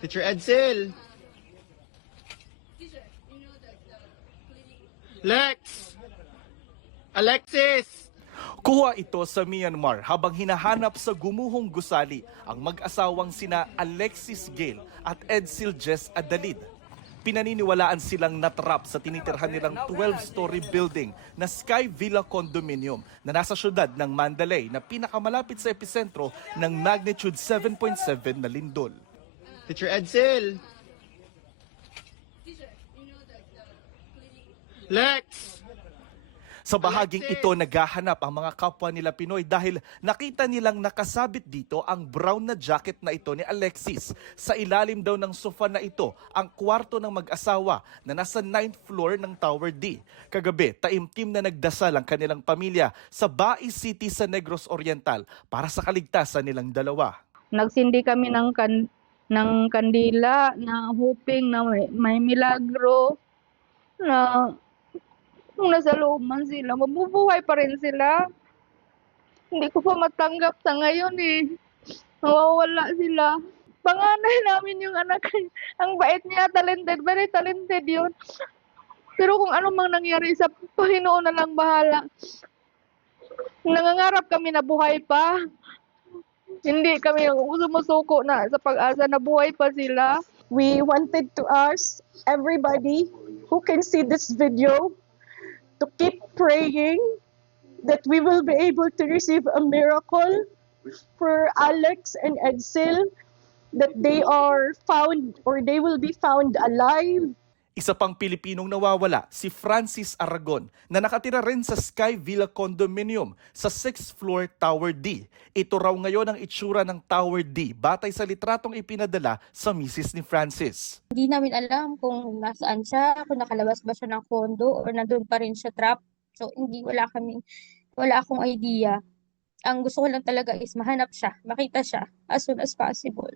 Teacher Edsel. Lex! Alexis! Kuha ito sa Myanmar habang hinahanap sa gumuhong gusali ang mag-asawang sina Alexis Gale at Edsel Jess Adalid. Pinaniniwalaan silang natrap sa tinitirhan nilang 12-story building na Sky Villa Condominium na nasa syudad ng Mandalay na pinakamalapit sa episentro ng magnitude 7.7 na lindol. Teacher Edsel. Lex! Sa bahaging ito, naghahanap ang mga kapwa nila Pinoy dahil nakita nilang nakasabit dito ang brown na jacket na ito ni Alexis. Sa ilalim daw ng sofa na ito, ang kwarto ng mag-asawa na nasa 9th floor ng Tower D. Kagabi, taimtim na nagdasal ang kanilang pamilya sa Bai City sa Negros Oriental para sa kaligtasan nilang dalawa. Nagsindi kami ng kandila na hoping na may milagro na kung nasa loob man sila, mabubuhay pa rin sila. Hindi ko pa matanggap sa ngayon eh. Nawawala sila. Panganay namin yung anak. Ang bait niya, talented, very talented yun. Pero kung ano mang nangyari sa Panginoon na lang bahala. Nangangarap kami na buhay pa. Hindi kami sumusuko na sa pag-asa na buhay pa sila. We wanted to ask everybody who can see this video to keep praying that we will be able to receive a miracle for Alex and Edsel, that they are found or they will be found alive. Isa pang Pilipinong nawawala, si Francis Aragon, na nakatira rin sa Sky Villa Condominium sa 6th floor Tower D. Ito raw ngayon ang itsura ng Tower D batay sa litratong ipinadala sa misis ni Francis. Hindi namin alam kung nasaan siya, kung nakalabas ba siya ng condo or nandun pa rin siya trap. So wala akong idea. Ang gusto ko lang talaga is mahanap siya, makita siya as soon as possible.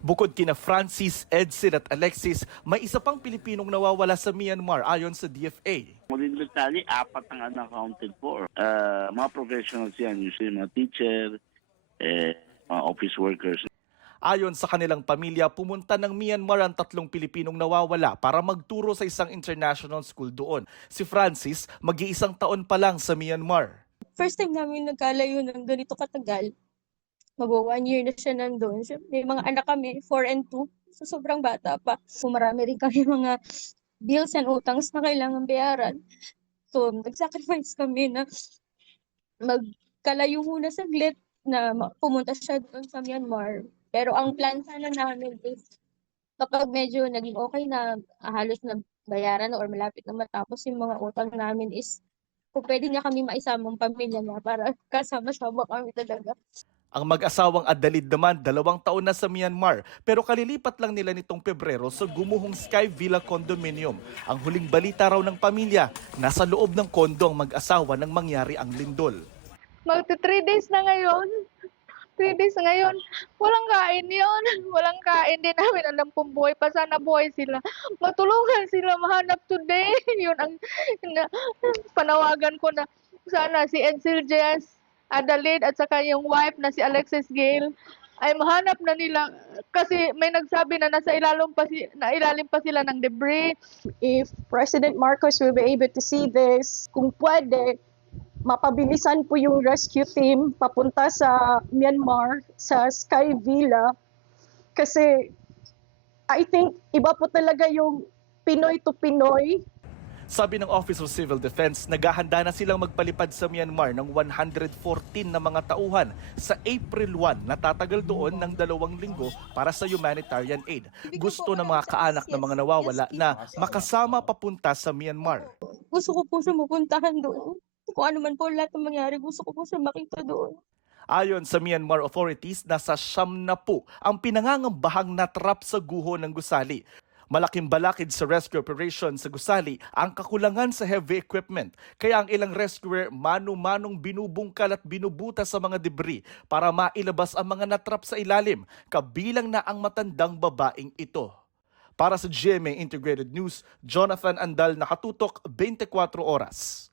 Bukod kina Francis, Edsel at Alexis, may isa pang Pilipinong nawawala sa Myanmar ayon sa DFA. Muling detalye, 4 ang unaccounted for. Mga professionals yan, usually mga teacher, mga office workers. Ayon sa kanilang pamilya, pumunta ng Myanmar ang 3 Pilipinong nawawala para magturo sa isang international school doon. Si Francis, mag-iisang taon pa lang sa Myanmar. First time namin nagkalayo ng ganito katagal. Mag-1 year na siya nandun. May mga anak kami, 4 and 2. So sobrang bata pa. So marami rin kami mga bills and utangs na kailangan bayaran. So nag-sacrifice kami na magkalayo muna saglit na pumunta siya doon sa Myanmar. Pero ang plan sana namin is kapag medyo naging okay na halos na bayaran or malapit na matapos yung mga utang namin is kung pwede niya kami maisamang pamilya niya para kasama-sama kami talaga. Ang mag-asawang Adalid naman, 2 taon na sa Myanmar, pero kalilipat lang nila nitong Pebrero sa gumuhong Sky Villa Condominium. Ang huling balita raw ng pamilya, nasa loob ng kondo ang mag-asawa nang mangyari ang lindol. Magti 3 days na ngayon. 3 days na ngayon. Walang kain yun. Walang kain. Di namin alam kung buhay pa. Sana buhay sila. Matulungan sila mahanap today. Yun ang panawagan ko na sana si Edsel Jess Adalid at saka yung wife na si Alexis Gale ay mahanap na nila kasi may nagsabi na ilalim pa sila ng debris. If President Marcos will be able to see this, kung pwede, mapabilisan po yung rescue team papunta sa Myanmar, sa Sky Villa. Kasi I think iba po talaga yung Pinoy to Pinoy. Sabi ng Office of Civil Defense, naghahanda na silang magpalipad sa Myanmar ng 114 na mga tauhan sa April 1 na tatagal doon ng 2 linggo para sa humanitarian aid. Gusto ng mga kaanak ng mga nawawala na makasama papunta sa Myanmar. Gusto ko po siya mapuntahan doon. Kung ano man po lahat ng mangyari, gusto ko po siya makita doon. Ayon sa Myanmar authorities, nasa 90 ang pinangangambahang natrap sa guho ng gusali. Malaking balakid sa rescue operation sa gusali ang kakulangan sa heavy equipment. Kaya ang ilang rescuer mano-manong binubungkal at binubuta sa mga debris para mailabas ang mga natrap sa ilalim, kabilang na ang matandang babaeng ito. Para sa GMA Integrated News, Jonathan Andal, nakatutok 24 oras.